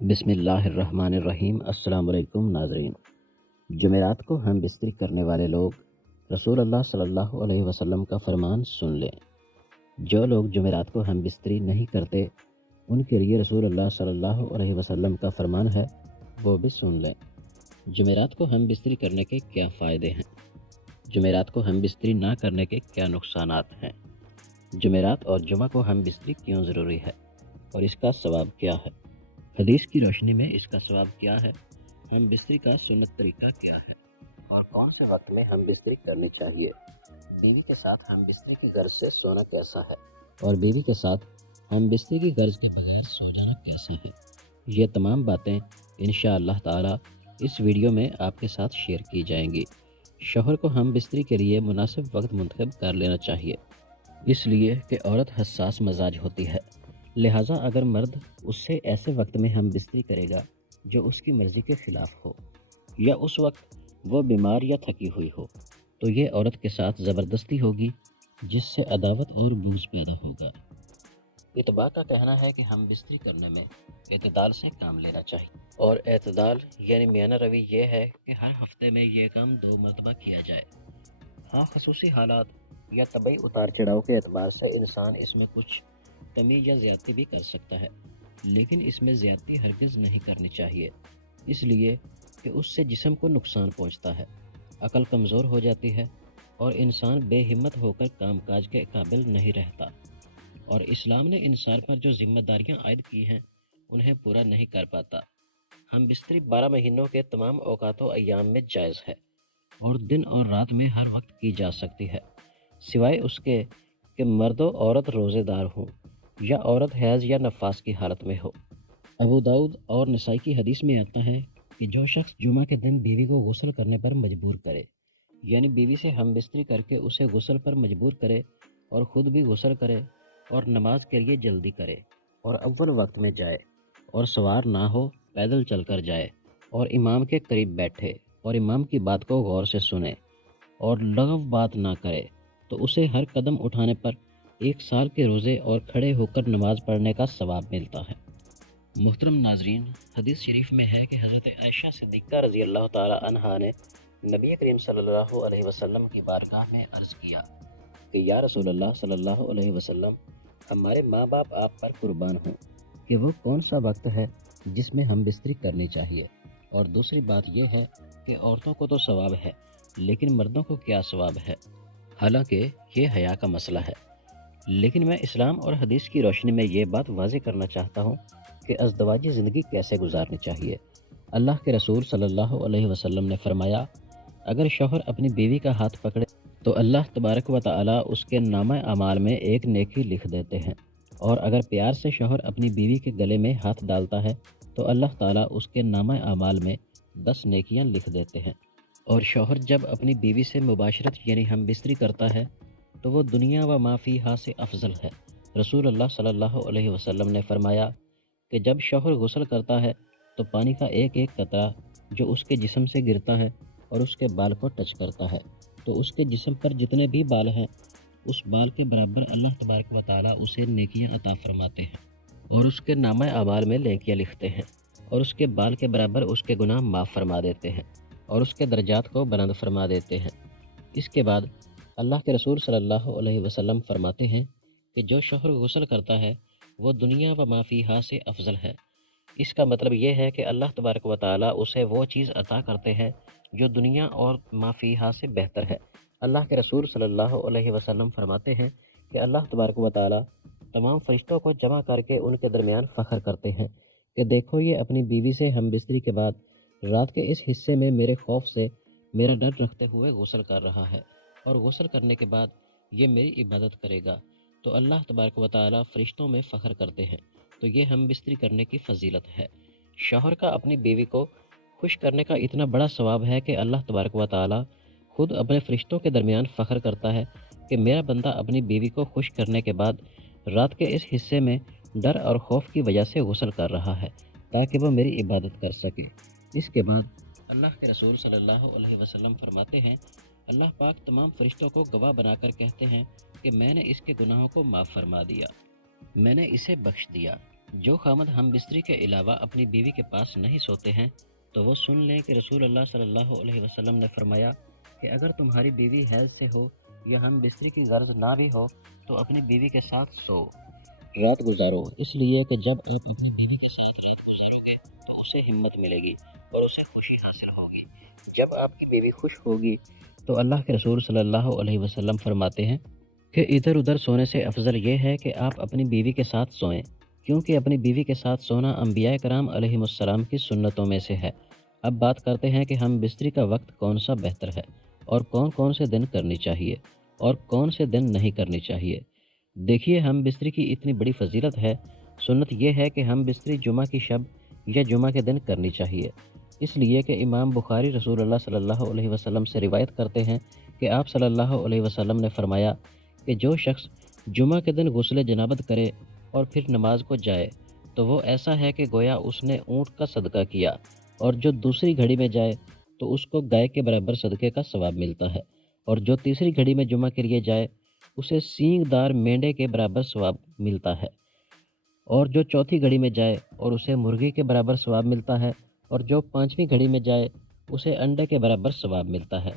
بسم اللہ الرحمن الرحیم۔ السلام علیکم ناظرین۔ جمعرات کو ہم بستری کرنے والے لوگ رسول اللہ صلی اللہ علیہ وسلم کا فرمان سن لیں۔ جو لوگ جمعرات کو ہم بستری نہیں کرتے ان کے لیے رسول اللہ صلی اللہ علیہ وسلم کا فرمان ہے، وہ بھی سن لیں۔ جمعرات کو ہم بستری کرنے کے کیا فائدے ہیں؟ جمعرات کو ہم بستری نہ کرنے کے کیا نقصانات ہیں؟ جمعرات اور جمعہ کو ہم بستری کیوں ضروری ہے اور اس کا ثواب کیا ہے؟ حدیث کی روشنی میں اس کا ثواب کیا ہے؟ ہم بستری کا سنت طریقہ کیا ہے اور کون سے وقت میں ہم بستری کرنی چاہیے؟ بیوی کے ساتھ ہم بستری کی غرض سے سونا کیسا ہے اور بیوی کے ساتھ ہم بستری کی غرض کے بغیر سو جانا کیسا ہے؟ یہ تمام باتیں انشاءاللہ تعالی اس ویڈیو میں آپ کے ساتھ شیئر کی جائیں گی۔ شوہر کو ہم بستری کے لیے مناسب وقت منتخب کر لینا چاہیے، اس لیے کہ عورت حساس مزاج ہوتی ہے، لہٰذا اگر مرد اس سے ایسے وقت میں ہم بستری کرے گا جو اس کی مرضی کے خلاف ہو یا اس وقت وہ بیمار یا تھکی ہوئی ہو تو یہ عورت کے ساتھ زبردستی ہوگی، جس سے عداوت اور بغض پیدا ہوگا۔ اتباع کا کہنا ہے کہ ہم بستری کرنے میں اعتدال سے کام لینا چاہیے، اور اعتدال یعنی میانہ روی یہ ہے کہ ہر ہفتے میں یہ کام 2 مرتبہ کیا جائے۔ ہاں، خصوصی حالات یا طبعی اتار چڑھاؤ کے اعتبار سے انسان اس میں کچھ کمی یا زیادتی بھی کر سکتا ہے، لیکن اس میں زیادتی ہرگز نہیں کرنی چاہیے، اس لیے کہ اس سے جسم کو نقصان پہنچتا ہے، عقل کمزور ہو جاتی ہے اور انسان بے ہمت ہو کر کام کاج کے قابل نہیں رہتا، اور اسلام نے انسان پر جو ذمہ داریاں عائد کی ہیں انہیں پورا نہیں کر پاتا۔ ہم بستری 12 مہینوں کے تمام اوقات و ایام میں جائز ہے اور دن اور رات میں ہر وقت کی جا سکتی ہے، سوائے اس کے کہ مرد و عورت روزے دار ہوں یا عورت حیض یا نفاس کی حالت میں ہو۔ ابو داؤد اور نسائی کی حدیث میں آتا ہے کہ جو شخص جمعہ کے دن بیوی کو غسل کرنے پر مجبور کرے، یعنی بیوی سے ہم بستری کر کے اسے غسل پر مجبور کرے اور خود بھی غسل کرے اور نماز کے لیے جلدی کرے اور اول وقت میں جائے اور سوار نہ ہو، پیدل چل کر جائے اور امام کے قریب بیٹھے اور امام کی بات کو غور سے سنے اور لغو بات نہ کرے، تو اسے ہر قدم اٹھانے پر 1 سال کے روزے اور کھڑے ہو کر نماز پڑھنے کا ثواب ملتا ہے۔ محترم ناظرین، حدیث شریف میں ہے کہ حضرت عائشہ صدیقہ رضی اللہ تعالی عنہا نے نبی کریم صلی اللہ علیہ وسلم کی بارگاہ میں عرض کیا کہ یا رسول اللہ صلی اللہ علیہ وسلم، ہمارے ماں باپ آپ پر قربان ہوں کہ وہ کون سا وقت ہے جس میں ہم بستری کرنی چاہیے، اور دوسری بات یہ ہے کہ عورتوں کو تو ثواب ہے لیکن مردوں کو کیا ثواب ہے؟ حالانکہ یہ حیا کا مسئلہ ہے، لیکن میں اسلام اور حدیث کی روشنی میں یہ بات واضح کرنا چاہتا ہوں کہ ازدواجی زندگی کیسے گزارنی چاہیے۔ اللہ کے رسول صلی اللہ علیہ وسلم نے فرمایا، اگر شوہر اپنی بیوی کا ہاتھ پکڑے تو اللہ تبارک و تعالی اس کے نامہ اعمال میں 1 نیکی لکھ دیتے ہیں، اور اگر پیار سے شوہر اپنی بیوی کے گلے میں ہاتھ ڈالتا ہے تو اللہ تعالیٰ اس کے نامہ اعمال میں 10 نیکیاں لکھ دیتے ہیں۔ اور شوہر جب اپنی بیوی سے مباشرت یعنی ہم بستری کرتا ہے تو وہ دنیا و ما فیہا سے افضل ہے۔ رسول اللہ صلی اللہ علیہ وسلم نے فرمایا کہ جب شوہر غسل کرتا ہے تو پانی کا ایک ایک قطرہ جو اس کے جسم سے گرتا ہے اور اس کے بال کو ٹچ کرتا ہے تو اس کے جسم پر جتنے بھی بال ہیں اس بال کے برابر اللہ تبارک و تعالیٰ اسے نیکیاں عطا فرماتے ہیں اور اس کے نامہ اعمال میں نیکیاں لکھتے ہیں، اور اس کے بال کے برابر اس کے گناہ معاف فرما دیتے ہیں اور اس کے درجات کو بلند فرما دیتے ہیں۔ اس کے بعد اللہ کے رسول صلی اللہ علیہ وسلم فرماتے ہیں کہ جو شوہر غسل کرتا ہے وہ دنیا و ما فیہا سے افضل ہے۔ اس کا مطلب یہ ہے کہ اللہ تبارک و تعالیٰ اسے وہ چیز عطا کرتے ہیں جو دنیا اور ما فیہا سے بہتر ہے۔ اللہ کے رسول صلی اللہ علیہ وسلم فرماتے ہیں کہ اللہ تبارک و تعالیٰ تمام فرشتوں کو جمع کر کے ان کے درمیان فخر کرتے ہیں کہ دیکھو، یہ اپنی بیوی سے ہم بستری کے بعد رات کے اس حصے میں میرے خوف سے میرا ڈر رکھتے ہوئے غسل کر رہا ہے، اور غسل کرنے کے بعد یہ میری عبادت کرے گا، تو اللہ تبارک و تعالیٰ فرشتوں میں فخر کرتے ہیں۔ تو یہ ہم بستری کرنے کی فضیلت ہے۔ شوہر کا اپنی بیوی کو خوش کرنے کا اتنا بڑا ثواب ہے کہ اللہ تبارک و تعالیٰ خود اپنے فرشتوں کے درمیان فخر کرتا ہے کہ میرا بندہ اپنی بیوی کو خوش کرنے کے بعد رات کے اس حصے میں ڈر اور خوف کی وجہ سے غسل کر رہا ہے تاکہ وہ میری عبادت کر سکے۔ اس کے بعد اللہ کے رسول صلی اللہ علیہ وسلم فرماتے ہیں، اللہ پاک تمام فرشتوں کو گواہ بنا کر کہتے ہیں کہ میں نے اس کے گناہوں کو معاف فرما دیا، میں نے اسے بخش دیا، جو خامد ہم بستری کے علاوہ اپنی بیوی کے پاس نہیں سوتے ہیں تو وہ سن لیں کہ رسول اللہ صلی اللہ علیہ وسلم نے فرمایا کہ اگر تمہاری بیوی حیض سے ہو یا ہم بستری کی غرض نہ بھی ہو تو اپنی بیوی کے ساتھ سو، رات گزارو، اس لیے کہ جب آپ اپنی بیوی کے ساتھ رات گزارو گے تو اسے ہمت ملے گی اور اسے خوشی حاصل ہوگی۔ جب آپ کی بیوی خوش ہوگی تو اللہ کے رسول صلی اللہ علیہ وسلم فرماتے ہیں کہ ادھر ادھر سونے سے افضل یہ ہے کہ آپ اپنی بیوی کے ساتھ سوئیں، کیونکہ اپنی بیوی کے ساتھ سونا انبیاء کرام علیہم السلام کی سنتوں میں سے ہے۔ اب بات کرتے ہیں کہ ہم بستری کا وقت کون سا بہتر ہے اور کون کون سے دن کرنی چاہیے اور کون سے دن نہیں کرنی چاہیے۔ دیکھیے، ہم بستری کی اتنی بڑی فضیلت ہے۔ سنت یہ ہے کہ ہم بستری جمعہ کی شب یا جمعہ کے دن کرنی چاہیے، اس لیے کہ امام بخاری رسول اللہ صلی اللہ علیہ وسلم سے روایت کرتے ہیں کہ آپ صلی اللہ علیہ وسلم نے فرمایا کہ جو شخص جمعہ کے دن غسل جنابت کرے اور پھر نماز کو جائے تو وہ ایسا ہے کہ گویا اس نے اونٹ کا صدقہ کیا، اور جو دوسری گھڑی میں جائے تو اس کو گائے کے برابر صدقے کا ثواب ملتا ہے، اور جو تیسری گھڑی میں جمعہ کے لیے جائے اسے سینگ دار مینڈے کے برابر ثواب ملتا ہے، اور جو چوتھی گھڑی میں جائے اور اسے مرغی کے برابر ثواب ملتا ہے، اور جو پانچویں گھڑی میں جائے اسے انڈے کے برابر ثواب ملتا ہے۔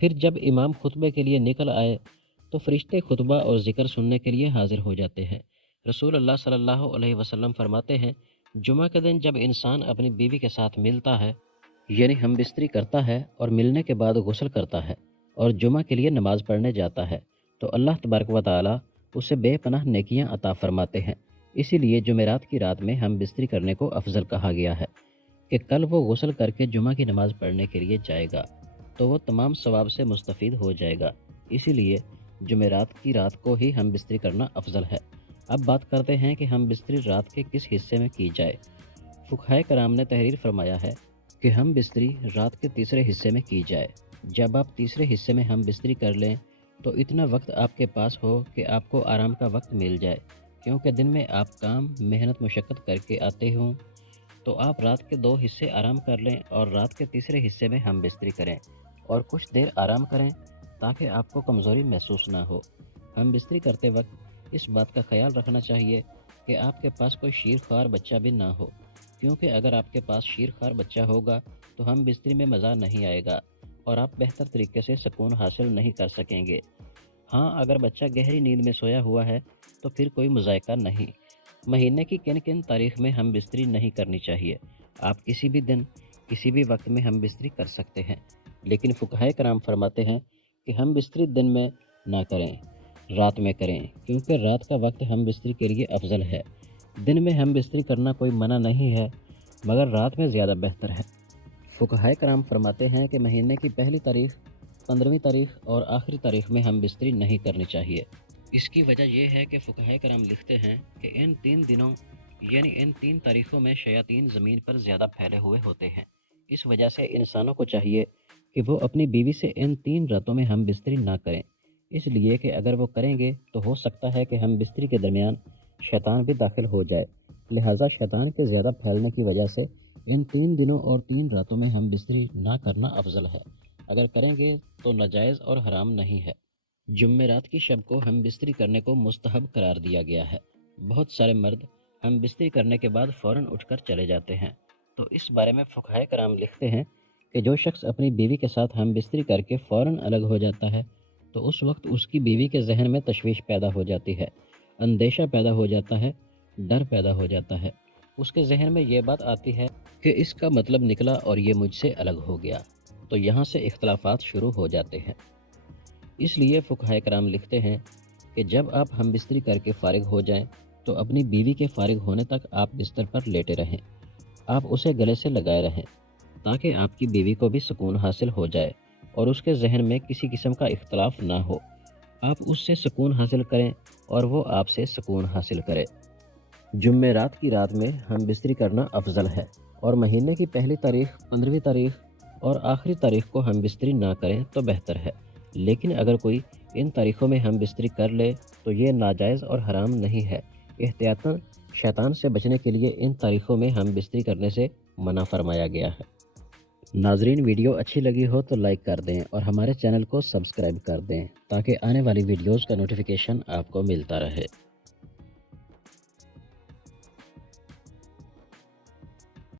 پھر جب امام خطبے کے لیے نکل آئے تو فرشتے خطبہ اور ذکر سننے کے لیے حاضر ہو جاتے ہیں۔ رسول اللہ صلی اللہ علیہ وسلم فرماتے ہیں، جمعہ کے دن جب انسان اپنی بیوی کے ساتھ ملتا ہے، یعنی ہم بستری کرتا ہے اور ملنے کے بعد غسل کرتا ہے اور جمعہ کے لیے نماز پڑھنے جاتا ہے، تو اللہ تبارک و تعالی اسے بے پناہ نیکیاں عطا فرماتے ہیں۔ اسی لیے جمعرات کی رات میں ہم بستری کرنے کو افضل کہا گیا ہے کہ کل وہ غسل کر کے جمعہ کی نماز پڑھنے کے لیے جائے گا تو وہ تمام ثواب سے مستفید ہو جائے گا۔ اسی لیے جمعرات کی رات کو ہی ہم بستری کرنا افضل ہے۔ اب بات کرتے ہیں کہ ہم بستری رات کے کس حصے میں کی جائے۔ فقہائے کرام نے تحریر فرمایا ہے کہ ہم بستری رات کے تیسرے حصے میں کی جائے۔ جب آپ تیسرے حصے میں ہم بستری کر لیں تو اتنا وقت آپ کے پاس ہو کہ آپ کو آرام کا وقت مل جائے، کیونکہ دن میں آپ کام محنت مشقت کر کے آتے ہوں تو آپ رات کے 2 حصے آرام کر لیں اور رات کے تیسرے حصے میں ہم بستری کریں اور کچھ دیر آرام کریں تاکہ آپ کو کمزوری محسوس نہ ہو۔ ہم بستری کرتے وقت اس بات کا خیال رکھنا چاہیے کہ آپ کے پاس کوئی شیر خوار بچہ بھی نہ ہو، کیونکہ اگر آپ کے پاس شیر خوار بچہ ہوگا تو ہم بستری میں مزہ نہیں آئے گا اور آپ بہتر طریقے سے سکون حاصل نہیں کر سکیں گے۔ ہاں، اگر بچہ گہری نیند میں سویا ہوا ہے تو پھر کوئی مذائقہ نہیں۔ مہینے کی کن کن تاریخ میں ہم بستری نہیں کرنی چاہیے؟ آپ کسی بھی دن کسی بھی وقت میں ہم بستری کر سکتے ہیں، لیکن فقہائے کرام فرماتے ہیں کہ ہم بستری دن میں نہ کریں، رات میں کریں، کیونکہ رات کا وقت ہم بستری کے لیے افضل ہے۔ دن میں ہم بستری کرنا کوئی منع نہیں ہے، مگر رات میں زیادہ بہتر ہے۔ فقہائے کرام فرماتے ہیں کہ مہینے کی پہلی تاریخ، 15ویں تاریخ اور آخری تاریخ میں ہم بستری نہیں کرنی چاہیے۔ اس کی وجہ یہ ہے کہ فقہائے کرام لکھتے ہیں کہ ان 3 دنوں یعنی ان 3 تاریخوں میں شیاطین زمین پر زیادہ پھیلے ہوئے ہوتے ہیں۔ اس وجہ سے انسانوں کو چاہیے کہ وہ اپنی بیوی سے ان 3 راتوں میں ہم بستری نہ کریں، اس لیے کہ اگر وہ کریں گے تو ہو سکتا ہے کہ ہم بستری کے درمیان شیطان بھی داخل ہو جائے، لہٰذا شیطان کے زیادہ پھیلنے کی وجہ سے ان 3 دنوں اور 3 راتوں میں ہم بستری نہ کرنا افضل ہے۔ اگر کریں گے تو ناجائز اور حرام نہیں ہے۔ جمعرات کی شب کو ہم بستری کرنے کو مستحب قرار دیا گیا ہے۔ بہت سارے مرد ہم بستری کرنے کے بعد فوراً اٹھ کر چلے جاتے ہیں، تو اس بارے میں فقہائے کرام لکھتے ہیں کہ جو شخص اپنی بیوی کے ساتھ ہم بستری کر کے فوراً الگ ہو جاتا ہے تو اس وقت اس کی بیوی کے ذہن میں تشویش پیدا ہو جاتی ہے، اندیشہ پیدا ہو جاتا ہے، ڈر پیدا ہو جاتا ہے۔ اس کے ذہن میں یہ بات آتی ہے کہ اس کا مطلب نکلا اور یہ مجھ سے الگ ہو گیا، تو یہاں سے اختلافات شروع ہو جاتے ہیں۔ اس لیے فقہائے کرام لکھتے ہیں کہ جب آپ ہم بستری کر کے فارغ ہو جائیں تو اپنی بیوی کے فارغ ہونے تک آپ بستر پر لیٹے رہیں، آپ اسے گلے سے لگائے رہیں تاکہ آپ کی بیوی کو بھی سکون حاصل ہو جائے اور اس کے ذہن میں کسی قسم کا اختلاف نہ ہو۔ آپ اس سے سکون حاصل کریں اور وہ آپ سے سکون حاصل کرے۔ جمعرات کی رات میں ہم بستری کرنا افضل ہے، اور مہینے کی پہلی تاریخ، 15ویں تاریخ اور آخری تاریخ کو ہم بستری نہ کریں تو بہتر ہے، لیکن اگر کوئی ان تاریخوں میں ہم بستری کر لے تو یہ ناجائز اور حرام نہیں ہے۔ احتیاطاً شیطان سے بچنے کے لیے ان تاریخوں میں ہم بستری کرنے سے منع فرمایا گیا ہے۔ ناظرین، ویڈیو اچھی لگی ہو تو لائک کر دیں اور ہمارے چینل کو سبسکرائب کر دیں تاکہ آنے والی ویڈیوز کا نوٹیفیکیشن آپ کو ملتا رہے۔